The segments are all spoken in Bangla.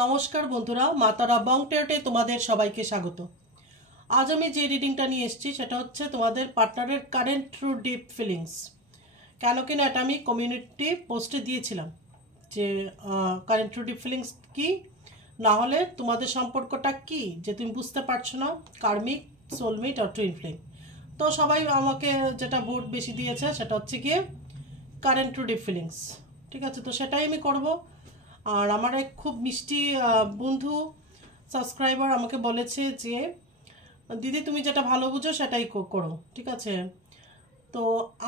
নমস্কার বন্ধুরা, মাতারা বংটেটে তোমাদের সবাইকে স্বাগত। আজ আমি যে রিডিংটা নিয়ে এসেছি সেটা হচ্ছে তোমাদের পার্টনারের কারেন্ট ট্রু ডিপ ফিলিংস। কেন কিনা এটা আমি কমিউনিটি পোস্টে দিয়েছিলাম যে কারেন্ট ট্রু ডিপ ফিলিংস কি, না হলে তোমাদের সম্পর্কটা কি, যে তুমি বুঝতে পারছো না, কার্মিক, সোলমেট আর টুইন ফ্লেম। তো সবাই আমাকে যেটা ভোট বেশি দিয়েছে সেটা হচ্ছে গিয়ে কারেন্ট ট্রু ডিপ ফিলিংস। ঠিক আছে, তো সেটাই আমি করব। আর আমার এক খুব মিষ্টি বন্ধু সাবস্ক্রাইবার আমাকে বলেছে যে দিদি তুমি যেটা ভালো বুঝো সেটাই করো। ঠিক আছে, তো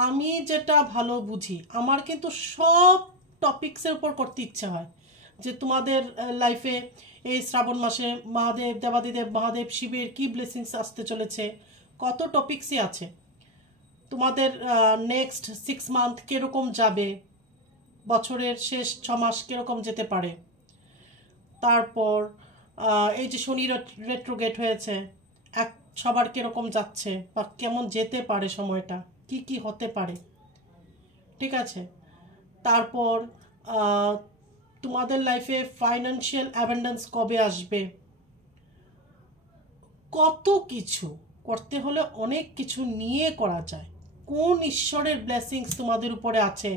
আমি যেটা ভালো বুঝি, আমার কিন্তু সব টপিক্সের উপর করতে ইচ্ছে হয়। যে তোমাদের লাইফে এই শ্রাবণ মাসে মহাদেব, দেবাদিদেব, মহাদেব, শিবের কি ব্লেসিংস আসতে চলেছে, কত টপিক্সই আছে। তোমাদের নেক্সট 6 মান্থ কীরকম যাবে, বছরের শেষ 6 মাস কীরকম যেতে পারে, তারপর এই যে শনি রেট্রোগেট হয়েছে, এক সবার কীরকম যাচ্ছে বা কেমন যেতে পারে, সময়টা কি কি হতে পারে। ঠিক আছে, তারপর তোমাদের লাইফে ফাইন্যান্সিয়াল অ্যাবেন্ডেন্স কবে আসবে, কত কিছু করতে হলে অনেক কিছু নিয়ে করা যায়। কোন ঈশ্বরের ব্লেসিংস তোমাদের উপরে আছে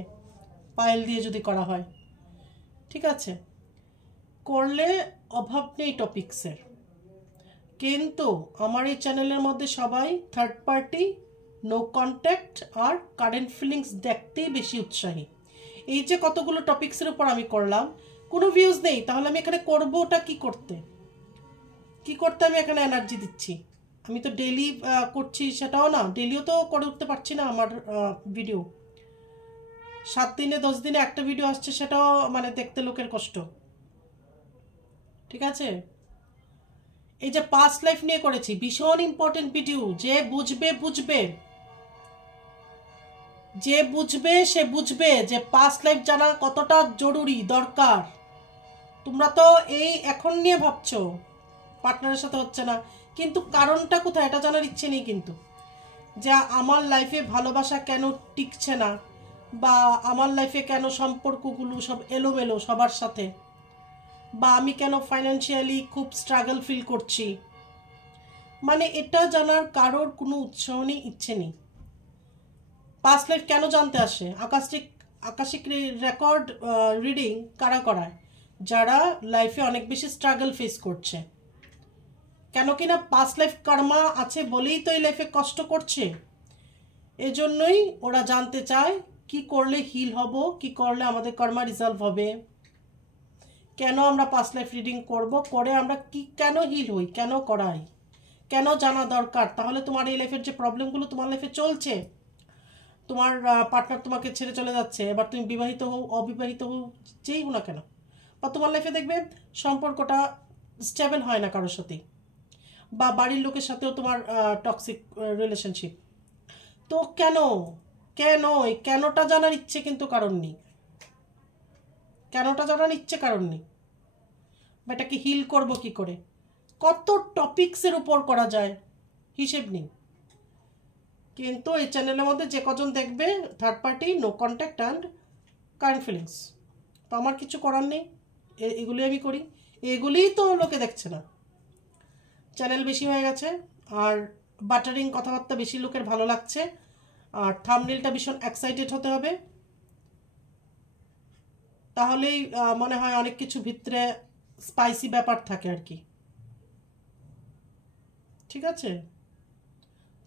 পায়েল দিয়ে যদি করা হয়, ঠিক আছে, করলে অভাব নেই টপিক্সের। কিন্তু আমার এই চ্যানেলের মধ্যে সবাই থার্ড পার্টি, নো কন্ট্যাক্ট আর কারেন্ট ফিলিংস দেখতেই বেশি উৎসাহী। এই যে কতগুলো টপিক্সের উপর আমি করলাম, কোনো ভিউজ নেই, তাহলে আমি এখানে করবোটা কি করতে, আমি এখানে এনার্জি দিচ্ছি। আমি তো ডেইলি করছি সেটাও না, ডেইলিও তো করে উঠতে পারছি না। আমার ভিডিও 7 দিনে 10 দিনে একটা ভিডিও আসছে, সেটাও মানে দেখতে লোকের কষ্ট। ঠিক আছে, এই যে পাস্ট লাইফ নিয়ে করেছি, ভীষণ ইম্পর্টেন্ট ভিডিও। যে বুঝবে সে বুঝবে যে পাস্ট লাইফ জানা কতটা জরুরি দরকার। তোমরা তো এই এখন নিয়ে ভাবছো পার্টনারের সাথে হচ্ছে না, কিন্তু কারণটা কোথায় এটা জানার ইচ্ছে নেই। কিন্তু যা আমার লাইফে ভালোবাসা কেন টিকছে না, বা আমার লাইফে কেন সম্পর্কগুলো সব এলোমেলো সবার সাথে, বা আমি কেন ফাইন্যান্সিয়ালি খুব স্ট্রাগল ফিল করছি, মানে এটা জানার কারোর কোনো উৎসাহ নেই, ইচ্ছে নেই। পাস্ট লাইফ কেন জানতে আসে? আকাশিক রেকর্ড রিডিং কারা করায়? যারা লাইফে অনেক বেশি স্ট্রাগল ফেস করছে। কেন কিনা পাস্ট লাইফ কর্মা আছে বলেই তো এই লাইফে কষ্ট করছে। এজন্যই ওরা জানতে চায় কি করলে হিল হব, কি করলে আমাদের কর্মা রিজলভ হবে, কেন আমরা পাস্ট লাইফ রিডিং করব, করে আমরা কি কেন হিল হই, কেন করাই, কেন জানা দরকার। তাহলে তোমার এই লাইফের যে প্রবলেমগুলো তোমার লাইফে চলছে, তোমার পার্টনার তোমাকে ছেড়ে চলে যাচ্ছে, এবার তুমি বিবাহিত হও, অবিবাহিত হও, যেই হও না কেন, বা তোমার লাইফে দেখবে সম্পর্কটা স্টেবল হয় না কারোর সাথেই, বা বাড়ির লোকের সাথেও তোমার টক্সিক রিলেশনশিপ। তো কেন কেন এই কেনটা জানার ইচ্ছে কিন্তু কারণ নেই, কেনটা জানার ইচ্ছে কারণ নেই। এটাকে হিল করব কি করে, কত টপিক্সের উপর করা যায় হিসেব নেই। কিন্তু এই চ্যানেলের মধ্যে যে কজন দেখবে third party, no contact and current feelings, তো আমার কিছু করার নেই, এগুলি আমি করি। এগুলিই তো লোকে দেখছে না, চ্যানেল বেশি হয়ে গেছে, আর বাটারিং কথাবার্তা বেশি লোকের ভালো লাগছে, আর থাম্বনেলটা ভীষণ এক্সাইটেড হতে হবে, তাহলেই মনে হয় অনেক কিছু ভিতরে স্পাইসি ব্যাপার থাকে আর কি। ঠিক আছে,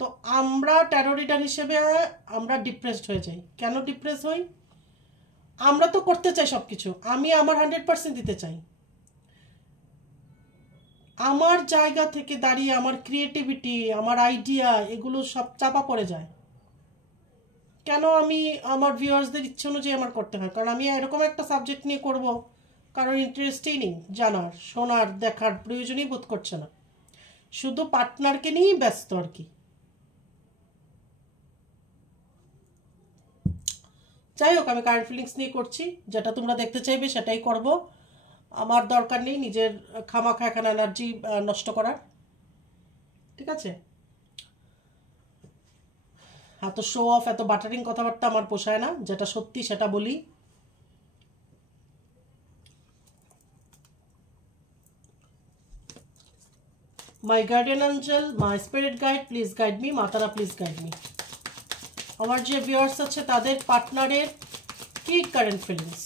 তো আমরা ট্যারো রিডার হিসেবে আমরা ডিপ্রেসড হয়ে যাই। কেন ডিপ্রেস হই? আমরা তো করতে চাই সব কিছু, আমি আমার 100% দিতে চাই, আমার জায়গা থেকে দাঁড়িয়ে আমার ক্রিয়েটিভিটি, আমার আইডিয়া, এগুলো সব চাপা পড়ে যায়। কেন আমি আমার ভিউয়ার্সদের ইচ্ছে অনুযায়ী আমার করতে হয়? কারণ আমি এরকম একটা সাবজেক্ট নিয়ে করব, কারোর ইন্টারেস্টই নেই, জানার, শোনার, দেখার প্রয়োজনই বোধ করছে না, শুধু পার্টনারকে নিয়েই ব্যস্ত আর কি। যাই হোক, আমি কারেন্ট ফিলিংস নিয়ে করছি, যেটা তোমরা দেখতে চাইবে সেটাই করব। আমার দরকার নেই নিজের খামাখা এখানে এনার্জি নষ্ট করার। ঠিক আছে, এত শো অফ, এত বাটারিং কথাবার্তা আমার পোষায় না, যেটা সত্যি সেটা বলি। My guardian angel, my spirit guide, please guide me. মাতারা প্লিজ গাইড মি। আমার যে ভিউয়ার্স আছে তাদের পার্টনারের কি কারেন্ট ফিলিংস,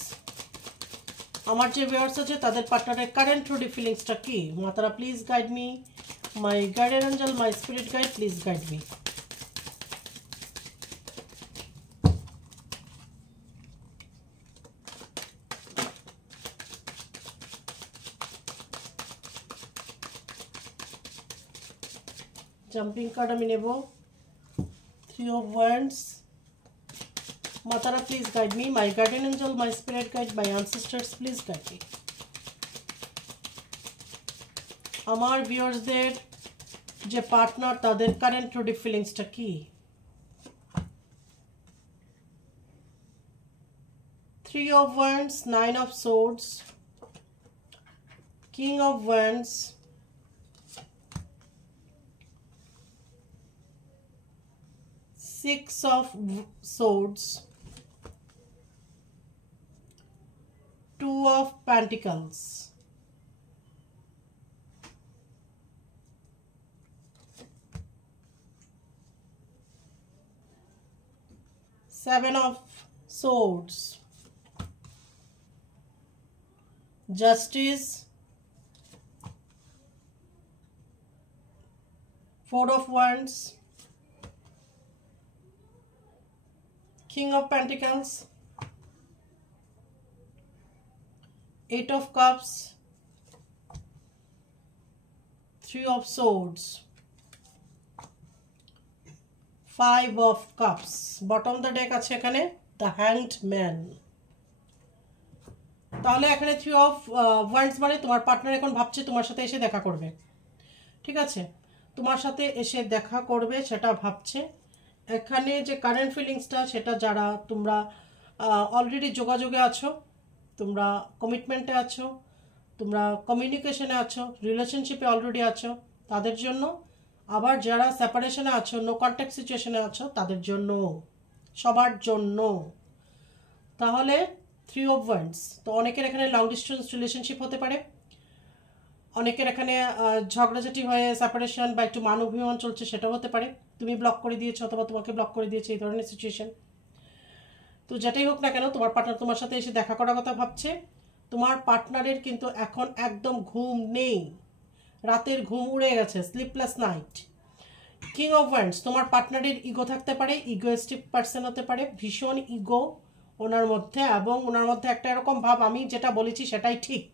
আমার যে ভিউয়ার্স আছে তাদের পার্টনারের কারেন্ট ট্রুডি ফিলিংসটা কি? মাতারা please guide me. My guardian angel, my spirit guide, please guide me. Jumping card আমি নেব। 3 of Wands. Matara, please guide me. My guardian angel, my spirit guide, my ancestors, please guide me. আমার ভিউয়ার্সদের যে পার্টনার তাদের কারেন্ট ট্রুডি ফিলিংসটা কি? 3 of Wands, 9 of Swords, King of Wands, Six of Swords, 2 of Pentacles, Seven of Swords, Justice, 4 of Wands, King of Pentacles, 8 of Cups, 3 of Swords, 5 of Cups. Bottom the deck আছে এখানে the Hanged Man. তাহলে এখানে 3 of Wands মানে তোমার পার্টনার এখন ভাবছে তোমার সাথে এসে দেখা করবে, ঠিক আছে? তোমার সাথে এসে দেখা করবে সেটা ভাবছে। এখানে যে কারেন্ট ফিলিংসটা সেটা যারা তোমরা অলরেডি যোগাযোগে আছো, তোমরা কমিটমেন্টে আছো, তোমরা কমিউনিকেশনে আছো, রিলেশনশিপে অলরেডি আছো তাদের জন্য, আবার যারা সেপারেশনে আছো, নো কন্ট্যাক্ট সিচুয়েশনে আছো তাদের জন্য, সবার জন্য। তাহলে 3 of Wands, তো অনেকের এখানে লং ডিস্টেন্স রিলেশনশিপ হতে পারে, অনেকের এখানে ঝগড়াঝাটি হয়ে সেপারেশন বা একটু মান অভিমান চলছে সেটাও হতে পারে, তুমি ব্লক করে দিয়েছো অথবা তোমাকে ব্লক করে দিয়েছে, এই ধরনের সিচুয়েশন। তো যেটাই হোক না কেন তোমার পার্টনার তোমার সাথে এসে দেখা করার কথা ভাবছে। তোমার পার্টনারের কিন্তু এখন একদম ঘুম নেই, রাতের ঘুম উড়ে গেছে, sleepless night. King of wands, তোমার পার্টনারের ইগো থাকতে পারে, ইগোয়েস্টিক পার্সন হতে পারে, ভীষণ ইগো ওনার মধ্যে, এবং ওনার মধ্যে একটা এরকম ভাব আমি যেটা বলেছি সেটাই ঠিক।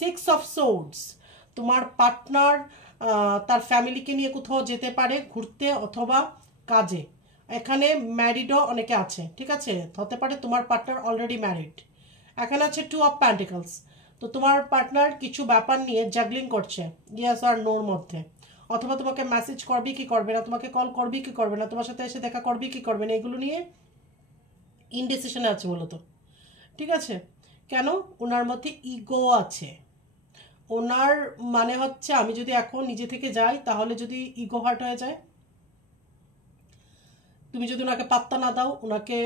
6 of Swords, তোমার পার্টনার তার ফ্যামিলিকে নিয়ে কোথাও যেতে পারে ঘুরতে অথবা কাজে। এখানে ম্যারিডও অনেকে আছে, ঠিক আছে? হতে পারে তোমার পার্টনার অলরেডি ম্যারিড। এখানে আছে 2 of Pentacles, তো তোমার পার্টনার কিছু ব্যাপার নিয়ে জাগলিং করছে ইয়েস আর নোর মধ্যে, অথবা তোমাকে মেসেজ করবি কি করবে না, তোমাকে কল করবি কি করবে না, তোমার সাথে এসে দেখা করবি কি করবে না, এগুলো নিয়ে ইনডিসিশনে আছে মূলত, ঠিক আছে? কেন? ওনার মধ্যে ইগো আছে। ওনার মানে হচ্ছে আমি যদি এখন নিজে থেকে যাই তাহলে যদি ইগো হার্ট হয়ে যায়, তুমি যদি ওনাকে পাত্তা না দাও, ওনাকে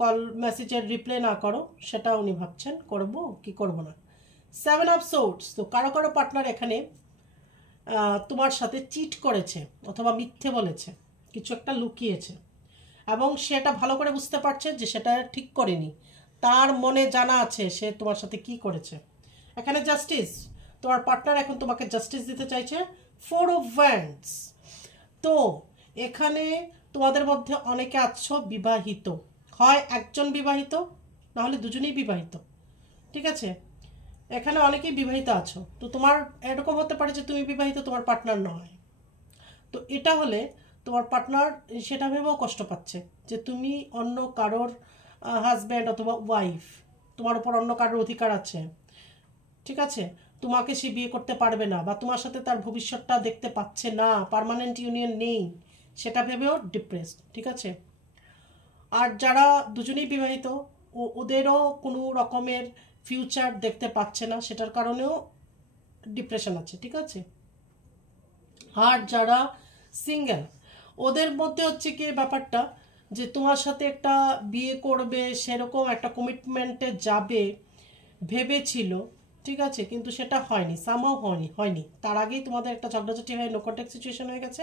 কল মেসেজের রিপ্লাই না করো, সেটা উনি ভাবছেন করব কি করব না। 7 of Swords, তো কারো কারো পার্টনার এখানে তোমার সাথে চিট করেছে অথবা মিথ্যে বলেছে, কিছু একটা লুকিয়েছে, এবং সেটা ভালো করে বুঝতে পারছে যে সেটা ঠিক করেনি, তার মনে জানা আছে সে তোমার সাথে কি করেছে। এখানে জাস্টিস, তোমার পার্টনার এখন তোমাকে জাস্টিস দিতে চাইছে। 4 of Wands, তো এখানে তোমাদের মধ্যে অনেকে আছো বিবাহিত, হয় একজন বিবাহিত না হলে দুজনেই বিবাহিত, ঠিক আছে? এখানে অনেকেই বিবাহিত আছো, তো তোমার এরকম হতে পারে যে তুমি বিবাহিত, তোমার পার্টনার নয়। তো এটা হলে তোমার পার্টনার সেটা ভেবেও কষ্ট পাচ্ছে যে তুমি অন্য কারোর হাজব্যান্ড অথবা ওয়াইফ, তোমার উপর অন্য কারোর অধিকার আছে, ঠিক আছে? তোমাকে সে বিয়ে করতে পারবে না বা তোমার সাথে তার ভবিষ্যৎটা দেখতে পাচ্ছে না, পার্মানেন্ট ইউনিয়ন নেই, সেটা ভেবেও ডিপ্রেসড, ঠিক আছে? আর যারা দুজনেই বিবাহিত ওদেরও কোনো রকমের ফিউচার দেখতে পাচ্ছে না, সেটার কারণেও ডিপ্রেশন আছে, ঠিক আছে? আর যারা সিঙ্গেল ওদের মধ্যে হচ্ছে কি ব্যাপারটা যে তোমার সাথে একটা বিয়ে করবে, সেরকম একটা কমিটমেন্টে যাবে ভেবেছিল, ঠিক আছে, কিন্তু সেটা হয়নি, সামহাও হয়নি, তার আগেই তোমাদের একটা ঝগড়াঝাটি হয়ে নো কন্ট্যাক্ট সিচুয়েশন হয়ে গেছে,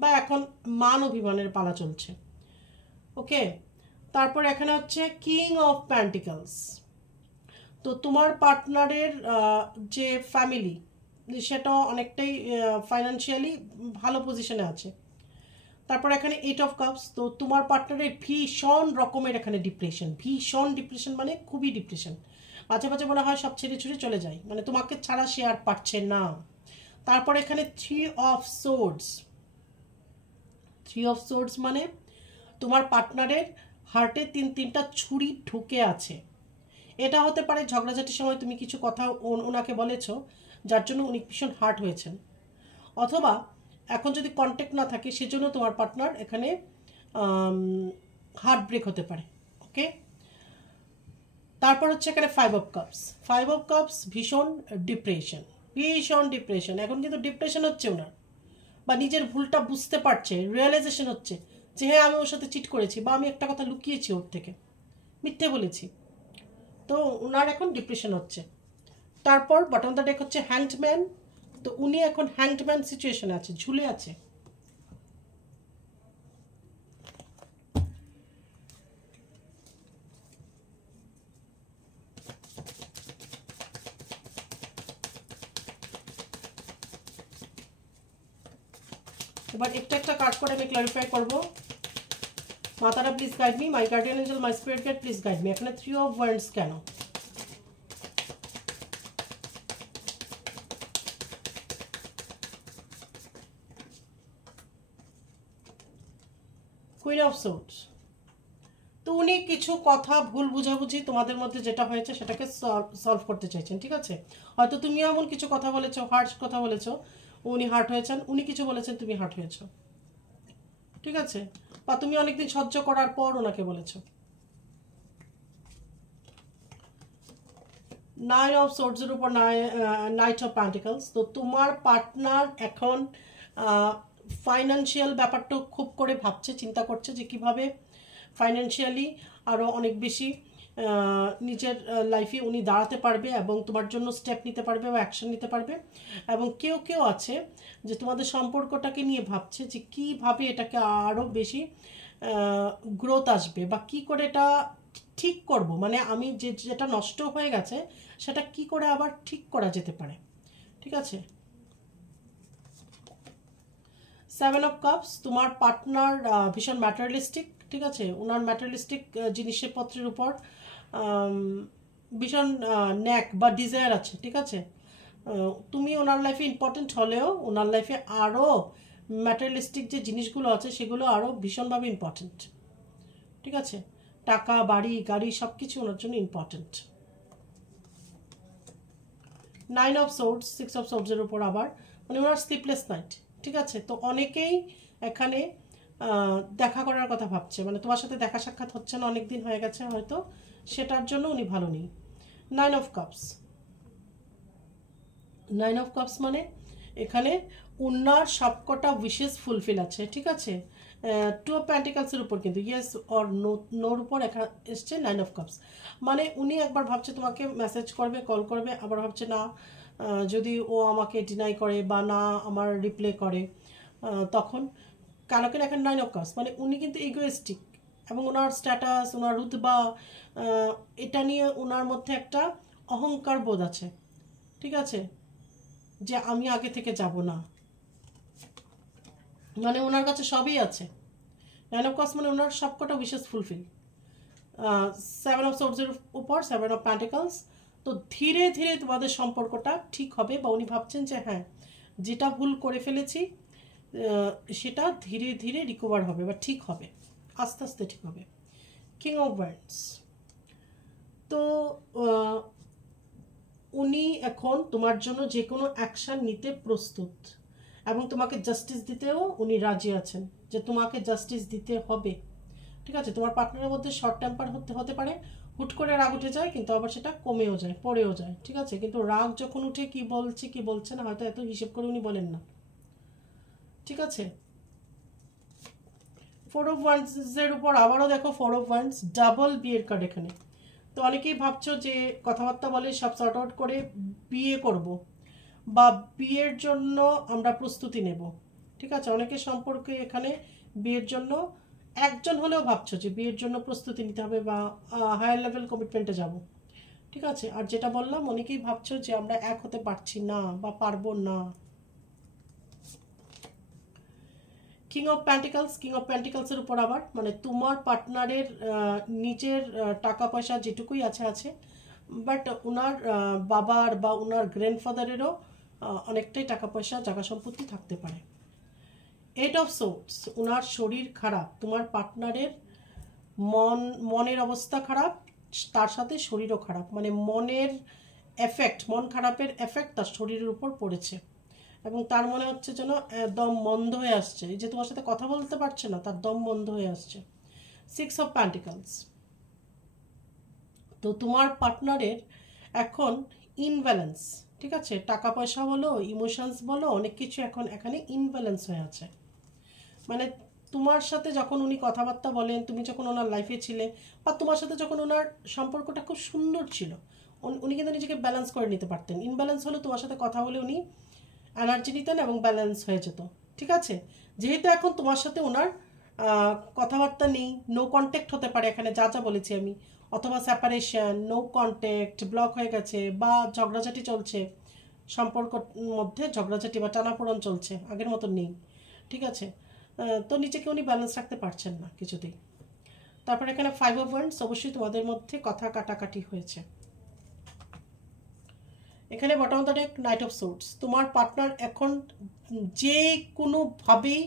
বা এখন মান অভিমানের পালা চলছে। ওকে, তারপর এখানে হচ্ছে কিং অফ প্যান্টিকলস। তো তোমার পার্টনারের যে ফ্যামিলি, সেটা অনেকটাই ফাইন্যান্সিয়ালি ভালো পজিশনে আছে। তারপর এখানে 8 অফ কাপস। তো তোমার পার্টনারের ভীষণ রকমের এখানে ডিপ্রেশন, ভীষণ ডিপ্রেশন, মানে খুবই ডিপ্রেশন, মাঝে মাঝে মনে হয় সব ছেড়ে ছুড়ে চলে যায়, মানে তোমাকে ছাড়া সে আর পারছে না। তারপর এখানে 3 অফ সোর্ডস। 3 অফ সোর্ডস মানে তোমার পার্টনারের হার্টে তিনটা ছুরি ঢুকে আছে। এটা হতে পারে ঝগড়াঝাটির সময় তুমি কিছু কথা ওনাকে বলেছ, যার জন্য উনি ভীষণ হার্ট হয়েছেন, অথবা এখন যদি কন্ট্যাক্ট না থাকে সেজন্য তোমার পার্টনার এখানে হার্ট ব্রেক হতে পারে। ওকে, তারপর হচ্ছে এখানে 5 অফ কাপস। 5 অফ কাপস ভীষণ ডিপ্রেশন, এখন কিন্তু ডিপ্রেশন হচ্ছে ওনার, বা নিজের ভুলটা বুঝতে পারছে, রিয়েলাইজেশন হচ্ছে যে হ্যাঁ আমি ওর সাথে চিট করেছি, বা আমি একটা কথা লুকিয়েছি ওর থেকে, মিথ্যে বলেছি, তো ওনার এখন ডিপ্রেশন হচ্ছে। তারপর বটম অফ দ্য ডেক হচ্ছে হ্যাংডম্যান। তো উনি এখন হ্যাংডম্যান সিচুয়েশনে আছে, ঝুলে আছে। এবার একটা কার্ড করে আমি ক্লারিফাই করবো। মাতারা please guide me, my guardian angel, my spirit guide please guide me. এখানে 3 অফ ওয়ান্ডস কেন? Queen of swords. তো উনি কিছু কথা ভুল বুঝাবুঝি তোমাদের মধ্যে যেটা হয়েছে সেটাকে সলভ করতে চাইছেন, ঠিক আছে? হয়তো তুমিও এমন কিছু কথা বলেছো, হার্ট কথা বলেছো, উনি হার্ট হয়েছেন, উনি কিছু বলেছেন, তুমি হার্ট হয়েছো, ঠিক আছে? বা তুমি অনেকদিন সহ্য করার পর ওনাকে বলেছো। 9 অফ সোর্ডসের উপর নাইট অফ প্যান্টিকলস। তো তোমার পার্টনার এখন ফাইন্যান্সিয়াল ব্যাপারটা খুব করে ভাবছে, চিন্তা করছে যে কিভাবে ফাইন্যান্সিয়ালি আরও অনেক বেশি নিজের লাইফে উনি দাঁড়াতে পারবে এবং তোমার জন্য স্টেপ নিতে পারবে বা অ্যাকশন নিতে পারবে। এবং কেউ আছে যে তোমাদের সম্পর্কটাকে নিয়ে ভাবছে যে কীভাবে এটাকে আরও বেশি গ্রোথ আসবে, বা কি করে এটা ঠিক করব, মানে আমি যেটা নষ্ট হয়ে গেছে সেটা কি করে আবার ঠিক করা যেতে পারে, ঠিক আছে? 7 অফ কাপস। তোমার পার্টনার ভীষণ ম্যাটেরিয়ালিস্টিক, ঠিক আছে? ওনার ম্যাটেরিয়ালিস্টিক জিনিসপত্রের উপর ভীষণ ন্যাক বা ডিজায়ার আছে, ঠিক আছে? তুমি ওনার লাইফে ইম্পর্টেন্ট হলেও ওনার লাইফে আরও ম্যাটেরিয়ালিস্টিক যে জিনিসগুলো আছে সেগুলো আরও ভীষণভাবে ইম্পর্টেন্ট, ঠিক আছে? টাকা, বাড়ি, গাড়ি সব কিছু ওনার জন্য ইম্পর্টেন্ট। 9 অফ সোর্ডস, 6 অফ সোর্ডসের উপর আবার মানে ওনার স্লিপলেস নাইট, ঠিক আছে? তো অনেকেই এখানে দেখা করার কথা ভাবছে, মানে তোমার সাথে দেখা সাক্ষাৎ হচ্ছে না, অনেক দিন হয়ে গেছে হয়তো, সেটার জন্য উনি ভালো নেই। 9 অফ কাপস। 9 অফ কাপস মানে এখানে উনার সবকটা উইশেস ফুলফিল আছে, ঠিক আছে? 2 অফ প্যান্টিকলসের উপর কিন্তু ইয়েস অর নোর উপর এসছে 9 অফ কাপস। মানে উনি একবার ভাবছে তোমাকে মেসেজ করবে, কল করবে, আবার ভাবছে না যদি ও আমাকে ডিনাই করে বা না আমার রিপ্লে করে, তখন কেন এখানে 9 অফ কাপস মানে উনি কিন্তু ইগোয়েস্টিক, এবং ওনার স্ট্যাটাস, ওনার রুতবা, এটা নিয়ে ওনার মধ্যে একটা অহংকার বোধ আছে, ঠিক আছে? যে আমি আগে থেকে যাব না, মানে ওনার কাছে সবই আছে। 9 অফ কাপস মানে ওনার সবকটা উইশেস ফুলফিল। 7 অফ সোর্ডসের উপর 7 অফ প্যান্টিকলস। তো ধীরে ধীরে তোমাদের সম্পর্কটা ঠিক হবে, বা উনি ভাবছেন যে হ্যাঁ যেটা ভুল করে ফেলেছি সেটা ধীরে ধীরে রিকভার হবে বা ঠিক হবে, আস্তে আস্তে ঠিক হবে। King of wands. তো উনি এখন তোমার জন্য যে কোনো অ্যাকশান নিতে প্রস্তুত, এবং তোমাকে জাস্টিস দিতেও উনি রাজি আছেন, যে তোমাকে জাস্টিস দিতে হবে, ঠিক আছে? তোমার পার্টনারের মধ্যে শর্ট টেম্পার হতে পারে, হুট করে রাগ উঠে যায়, কিন্তু আবার সেটা কমেও যায়, পড়েও যায়, ঠিক আছে? কিন্তু রাগ যখন উঠে কি বলছে কি বলছে না হয়তো এত হিসেব করে উনি বলেন না, ঠিক আছে? 4 অফ ওয়ান্ডসের উপর আবারও দেখো 4 অফ ওয়ান্ডস, ডাবল বিয়ের কার্ড এখানে। তো অনেকেই ভাবছো যে কথাবার্তা বলে সব সর্ট আউট করে বিয়ে করব, বা বিয়ের জন্য আমরা প্রস্তুতি নেব। ঠিক আছে, অনেকের সম্পর্কে এখানে বিয়ের জন্য একজন হলেও ভাবছো যে বিয়ের জন্য প্রস্তুতি নিতে হবে বা হায়ার লেভেল কমিটমেন্টে যাব। ঠিক আছে, আর যেটা বললাম অনেকেই ভাবছো যে আমরা এক হতে পারছি না বা পারবো না। কিং অফ প্যান্টিকলসের উপর আবার মানে তোমার পার্টনারের নিজের টাকা পয়সা যেটুকুই আছে, বাট ওনার বাবার বা ওনার গ্র্যান্ডফাদারেরও অনেকটাই টাকা পয়সা জায়গা সম্পত্তি থাকতে পারে। এইট অফ সোর্টস, ওনার শরীর খারাপ, তোমার পার্টনারের মনের অবস্থা খারাপ, তার সাথে শরীরও খারাপ, মানে মন খারাপের এফেক্ট তার শরীরের উপর পড়েছে, এবং তার মনে হচ্ছে যেন দম বন্ধ হয়ে আসছে, এই যে তোমার সাথে কথা বলতে পারছে না, তার দম বন্ধ হয়ে আসছে। 6 অফ প্যান্টিকলস, তো তোমার পার্টনারের এখন ইনব্যালেন্স। ঠিক আছে, টাকা পয়সা বলো, ইমোশনস বলো, অনেক কিছু এখন এখানে ইনব্যালেন্স হয়ে আছে। মানে তোমার সাথে যখন উনি কথাবার্তা বলেন, তুমি যখন ওনার লাইফে ছিলে, বা তোমার সাথে যখন ওনার সম্পর্কটা খুব সুন্দর ছিল, উনি কিন্তু নিজেকে ব্যালেন্স করে নিতে পারতেন। ইনব্যালেন্স হলে তোমার সাথে কথা বলে উনি এনার্জি নিতেন এবং ব্যালেন্স হয়ে যেত। ঠিক আছে, যেহেতু এখন তোমার সাথে ওনার কথাবার্তা নেই, নো কন্ট্যাক্ট হতে পারে এখানে যা যা বলেছি আমি, অথবা সেপারেশন, নো কন্ট্যাক্ট, ব্লক হয়ে গেছে, বা ঝগড়াঝাটি চলছে, সম্পর্ক মধ্যে ঝগড়াঝাটি বা টানাপোড়ন চলছে, আগের মতো নেই। ঠিক আছে, তো নিজেকে উনি ব্যালেন্স রাখতে পারছেন না কিছুতেই। তারপর এখানে 5 অফ ওয়ান্ডস, অবশ্যই তোমাদের মধ্যে কথা কাটাকাটি হয়েছে। এখানে bottom of the deck night of swords, তোমার পার্টনার এখন যে কোনোভাবেই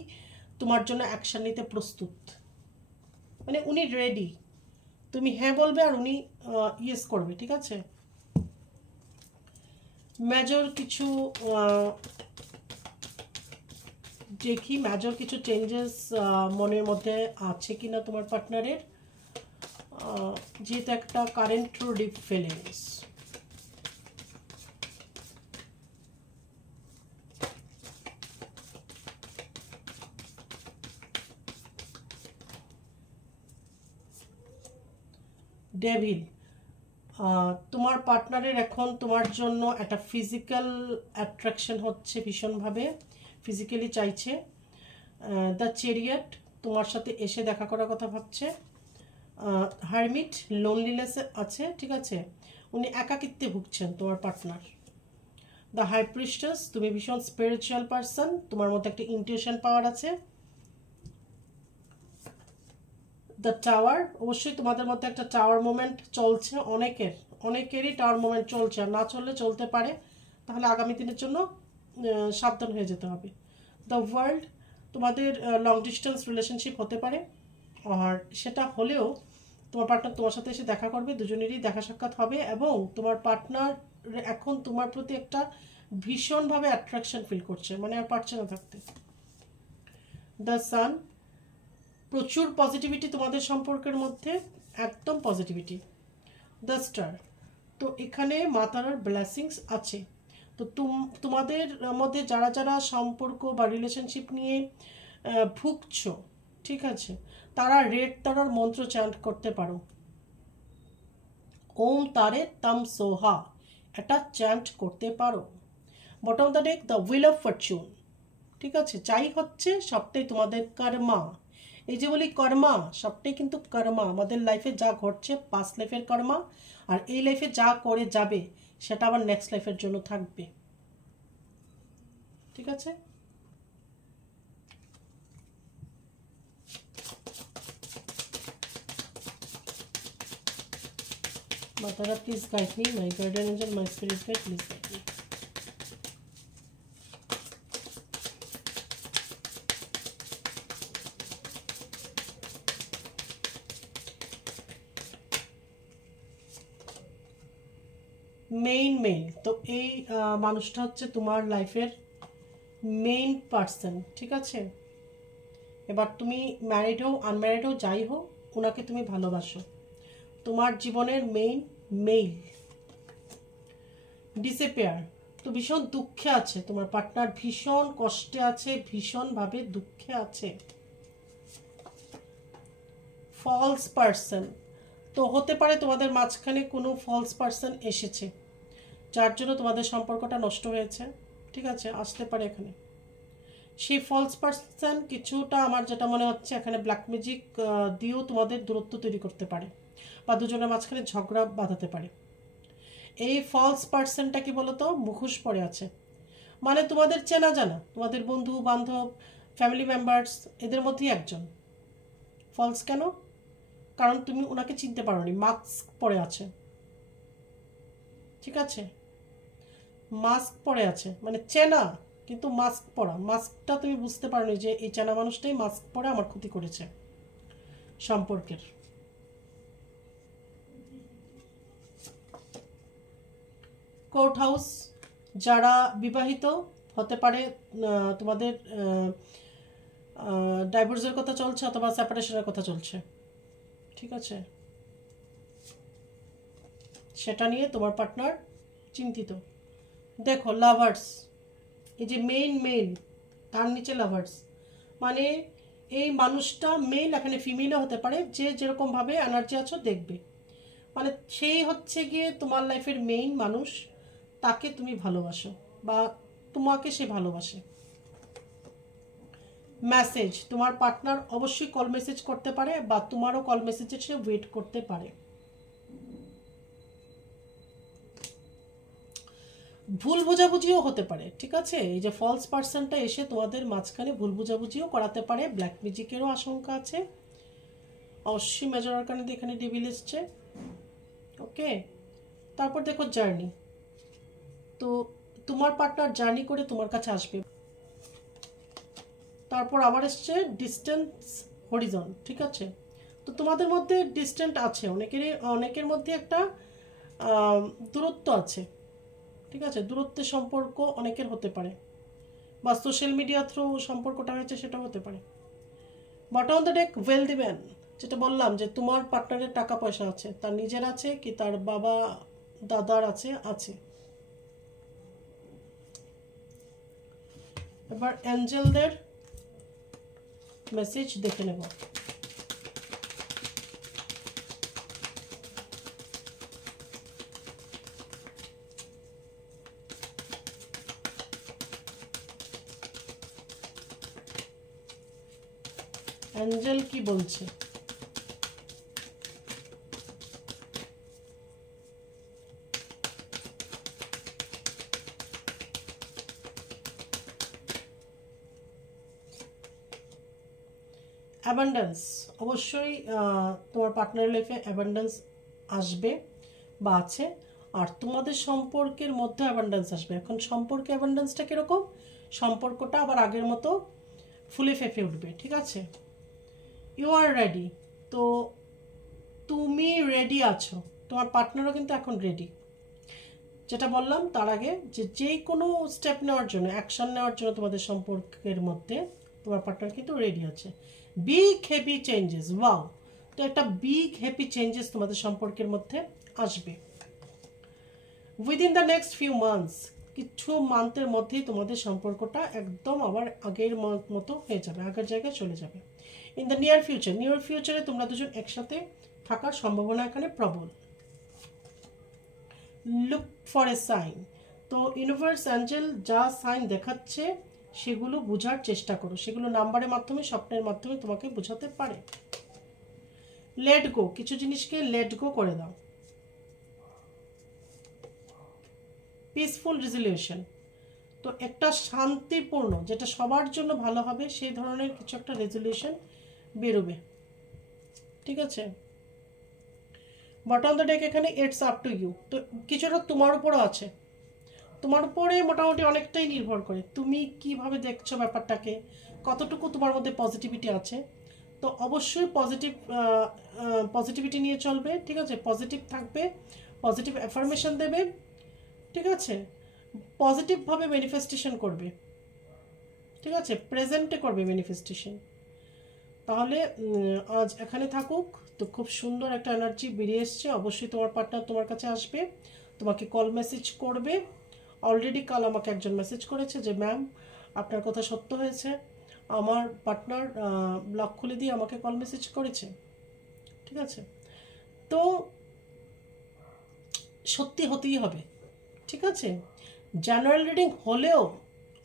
তোমার জন্য অ্যাকশন নিতে প্রস্তুত, মানে উনি রেডি, তুমি হ্যাঁ বলবে আর উনি ইয়েস করবে। ঠিক আছে, মেজর কিছু দেখি, মেজর কিছু চেঞ্জেস মনের মধ্যে আছে কিনা তোমার পার্টনারের, যেহেতু একটা current true deep feelings. Devil, তোমার পার্টনারের এখন তোমার জন্য একটা ফিজিক্যাল অ্যাট্রাকশন হচ্ছে, ভীষণভাবে ফিজিক্যালি চাইছে। দ্য চ্যারিয়ট, তোমার সাথে এসে দেখা করার কথা ভাবছে। হারমিট, লোনলিনেস আছে। ঠিক আছে, উনি একাকিত্বে ভুগছেন তোমার পার্টনার। দ্য হাই প্রিস্টেস, তুমি ভীষণ স্পিরিচুয়াল পারসন, তোমার মধ্যে একটা ইনটিউশন পাওয়ার আছে। দ্য টাওয়ার, অবশ্যই তোমাদের মধ্যে একটা টাওয়ার মোমেন্ট চলছে, অনেকেরই টাওয়ার মোমেন্ট চলছে, আর না চললে চলতে পারে, তাহলে আগামী দিনের জন্য সাবধান হয়ে যেতে হবে। দ্য ওয়ার্ল্ড, তোমাদের লং ডিস্টেন্স রিলেশনশিপ হতে পারে, আর সেটা হলেও তোমার পার্টনার তোমার সাথে এসে দেখা করবে, দুজনেরই দেখা সাক্ষাৎ হবে, এবং তোমার পার্টনার এখন তোমার প্রতি একটা ভীষণভাবে অ্যাট্রাকশন ফিল করছে, মানে আর পারছে না থাকতে। দ্য সান, প্রচুর পজিটিভিটি তোমাদের সম্পর্কের মধ্যে, একদম পজিটিভিটি। দ্য স্টার, তো এখানে মা তারার ব্লেসিংস আছে। তো তোমাদের মধ্যে যারা যারা সম্পর্ক বা রিলেশনশিপ নিয়ে ভুগছো, ঠিক আছে, তারা রেড তারার মন্ত্র চ্যান্ট করতে পারো। ওম তারে তাম সোহা, এটা চ্যান্ট করতে পারো। Bottom of the deck the wheel of Fortune. ঠিক আছে, যাই হচ্ছে সবটাই তোমাদের কর্মা। এই যে বলি কর্মা, সবটাই কিন্তু কর্মা। আমাদের লাইফে যা ঘটছে পাস্ট লাইফের কর্মা, আর এই লাইফে যা করে যাবে সেটা আবার নেক্সট লাইফের জন্য থাকবে। ঠিক আছে, মাতারা please guide me, my guardian angel, my spirit guide, please guide me. Main, তো এই মানুষটা হচ্ছে তোমার লাইফের মেইন পার্সন। ঠিক আছে, এবার তুমি ম্যারিড হও আনম্যারিড হও যাই হোক, ওনাকে তুমি ভালোবাসো, তোমার জীবনের মেইল। ডিসঅ্যাপিয়ার, তো ভীষণ দুঃখে আছে তোমার পার্টনার, ভীষণ কষ্টে আছে, ভীষণভাবে দুঃখে আছে। ফলস পার্সন, তো হতে পারে তোমাদের মাঝখানে কোনো ফলস পারসন এসেছে, যার জন্য তোমাদের সম্পর্কটা নষ্ট হয়েছে। ঠিক আছে, আসতে পারে এখানে সেই ফলস পারসন কিছুটা, আমার যেটা মনে হচ্ছে এখানে ব্ল্যাক ম্যাজিক দিয়েও তোমাদের দূরত্ব তৈরি করতে পারে বা দুজনের মাঝখানে ঝগড়া বাঁধাতে পারে। এই ফলস পারসনটা কি বলতো, মুখোশ পরে আছে, মানে তোমাদের চেনা জানা, তোমাদের বন্ধু বান্ধব, ফ্যামিলি মেম্বার্স, এদের মধ্যেই একজন। ফলস কেন? কারণ তুমি ওনাকে চিনতে পারোনি, মাস্ক পরে আছে। ঠিক আছে, মাস্ক পরে আছে, মানে চেনা কিন্তু মাস্ক পরা, মাস্কটা তুমি বুঝতে পারোনি যে এই চেনা মানুষটাই মাস্ক পরে আমার ক্ষতি করেছে সম্পর্কের। কোর্ট হাউস, যারা বিবাহিত হতে পারে তোমাদের ডাইভোর্সের কথা চলছে অথবা সেপারেশনের কথা চলছে। ঠিক আছে, সেটা নিয়ে তোমার পার্টনার চিন্তিত। দেখো লাভার্স, এই যে মেইন তার নিচে লাভার্স, মানে এই মানুষটা মেল, এখানে ফিমেলও হতে পারে, যে যেরকমভাবে এনার্জি আছো দেখবে, মানে সেই হচ্ছে গিয়ে তোমার লাইফের মেইন মানুষ, তাকে তুমি ভালোবাসো বা তোমাকে সে ভালোবাসে। মেসেজ, তোমার পার্টনার অবশ্যই কল মেসেজ করতে পারে বা তোমারও কল মেসেজের সে ওয়েট করতে পারে। ভুল বোঝাবুঝিও হতে পারে। ঠিক আছে, এই যে ফলস পারসনটা এসে তোমাদের মাঝখানে ভুল বোঝাবুঝিও করাতে পারে, ব্ল্যাক ম্যাজিকেরও আশঙ্কা আছে। অবশ্যই মেজর আরকানে এখানে ডেভিল এসছে। ওকে, তারপর দেখো জার্নি, তো তোমার পার্টনার জার্নি করে তোমার কাছে আসবে। তারপর আবার এসছে ডিস্টেন্স হরিজন। ঠিক আছে, তো তোমাদের মধ্যে ডিস্টেন্ট আছে, অনেকের মধ্যে একটা দূরত্ব আছে। ঠিক আছে, দূরত্বের সম্পর্ক অনেকের হতে পারে বা সোশ্যাল মিডিয়া থ্রু সম্পর্কটা হয়েছে, সেটা হতে পারে। Bottom on the deck wealthy man, যেটা বললাম যে তোমার পার্টনারের টাকা পয়সা আছে, তার নিজের আছে কি তার বাবা দাদার আছে। এবার অ্যাঞ্জেলদের মেসেজ দেখে নেব। অ্যাঞ্জেল কি বলছে? অ্যাবান্ডেন্স, অবশ্যই তোমার পার্টনার লাইফে অ্যাবান্ডেন্স আসবে বা আছে, আর তোমাদের সম্পর্কের মধ্যে অ্যাবান্ডেন্স আসবে। এখন সম্পর্কে অ্যাবান্ডেন্সটা কীরকম? সম্পর্কটা আবার আগের মতো ফুলে ফেঁপে উঠবে। ঠিক আছে, ইউ আর রেডি, তো তুমি রেডি আছো, তোমার পার্টনারও কিন্তু এখন রেডি। যেটা বললাম তার আগে, যে কোনো স্টেপ নেওয়ার জন্য, অ্যাকশন নেওয়ার জন্য তোমাদের সম্পর্কের মধ্যে তোমার পার্টনার কিন্তু রেডি আছে। বিগ হ্যাপি চেঞ্জেস, ওয়াও, তো একটা বিগ হ্যাপি চেঞ্জেস তোমাদের সম্পর্কের মধ্যে আসবে within the next few months. কিছু মান্থের মধ্যেই তোমাদের সম্পর্কটা একদম আবার আগের মতো হয়ে যাবে, আগের জায়গায় চলে যাবে। ইন দ্য নিয়ার ফিউচারে তোমরা দুজন একসাথে থাকার সম্ভাবনা এখানে প্রবল। লুক ফর এ সাইন, তো ইউনিভার্স অ্যাঞ্জেল যা সাইন দেখাচ্ছে সেগুলো বোঝার চেষ্টা করো, সেগুলো নাম্বারের মাধ্যমে, স্বপ্নের মাধ্যমে তোমাকে বোঝাতে পারে। লেট গো, কিছু জিনিসকে লেট গো করে দাও। পিসফুল রেজলিউশন, তো একটা শান্তিপূর্ণ, যেটা সবার জন্য ভালো হবে সেই ধরনের কিছু একটা রেজলিউশন বেরোবে। ঠিক আছে, বটম অন দ্য ডেক এখানে ইটস আপ টু ইউ, তো কিছুটা তোমার উপরও আছে, তোমার উপরে মোটামুটি অনেকটাই নির্ভর করে তুমি কিভাবে দেখছো ব্যাপারটাকে, কতটুকু তোমার মধ্যে পজিটিভিটি আছে। তো অবশ্যই পজিটিভিটি নিয়ে চলবে। ঠিক আছে, পজিটিভ থাকবে, পজিটিভ অ্যাফার্মেশন দেবে। ঠিক আছে, পজিটিভভাবে ম্যানিফেস্টেশন করবে। ঠিক আছে, প্রেজেন্টে করবে ম্যানিফেস্টেশন। তাহলে আজ এখানে থাকুক। তো খুব সুন্দর একটা এনার্জি বেরিয়ে এসছে, অবশ্যই তোমার পার্টনার তোমার কাছে আসবে, তোমাকে কল মেসেজ করবে। অলরেডি কাল আমাকে একজন মেসেজ করেছে যে ম্যাম আপনার কথা সত্য হয়েছে, আমার পার্টনার ব্লক খুলে দিয়ে আমাকে কল মেসেজ করেছে। ঠিক আছে, তো সত্যি হতেই হবে, ঠিক আছে? জেনারেল রিডিং হলেও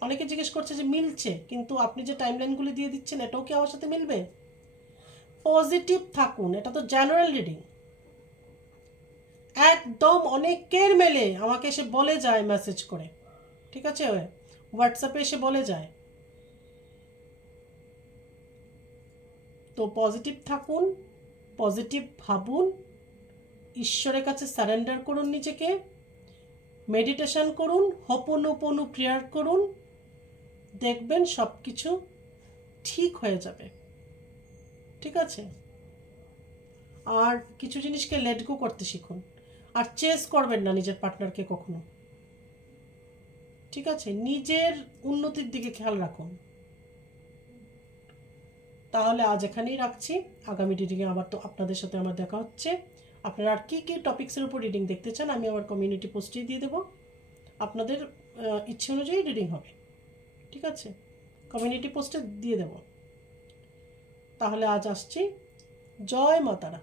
অনেকে জিজ্ঞেস করছে যে মিলছে, কিন্তু আপনি যে টাইমলাইনগুলি দিয়ে দিচ্ছেন এটাও কি আমার সাথে মিলবে? পজিটিভ থাকুন, এটা তো জেনারেল রিডিং। একদম অনেকের মেলে আমাকে এসে বলে যায় মেসেজ করে, ঠিক আছে, হোয়াটসঅ্যাপে এসে বলে যায়। তো পজিটিভ থাকুন, পজিটিভ ভাবুন, ঈশ্বরের কাছে সারেন্ডার করুন নিজেকে, মেডিটেশন করুন, হোপোনোপোনো প্রেয়ার করুন, দেখবেন সব কিছু ঠিক হয়ে যাবে, ঠিক আছে? আর কিছু জিনিসকে লেট গো করতে শিখুন, আর চেস করবেন না নিজের পার্টনারকে কখনো, ঠিক আছে? নিজের উন্নতির দিকে খেয়াল রাখুন। তাহলে আজ এখানেই রাখছি, আগামী রিডিংয়ে আবার তো আপনাদের সাথে আমার দেখা হচ্ছে। আপনারা আর কী কী টপিক্সের উপর রিডিং দেখতে চান আমি আমার কমিউনিটি পোস্টেই দিয়ে দেবো, আপনাদের ইচ্ছে অনুযায়ী রিডিং হবে, ঠিক আছে? কমিউনিটি পোস্টে দিয়ে দেব। তাহলে আজ আসছি, জয় মাতারা।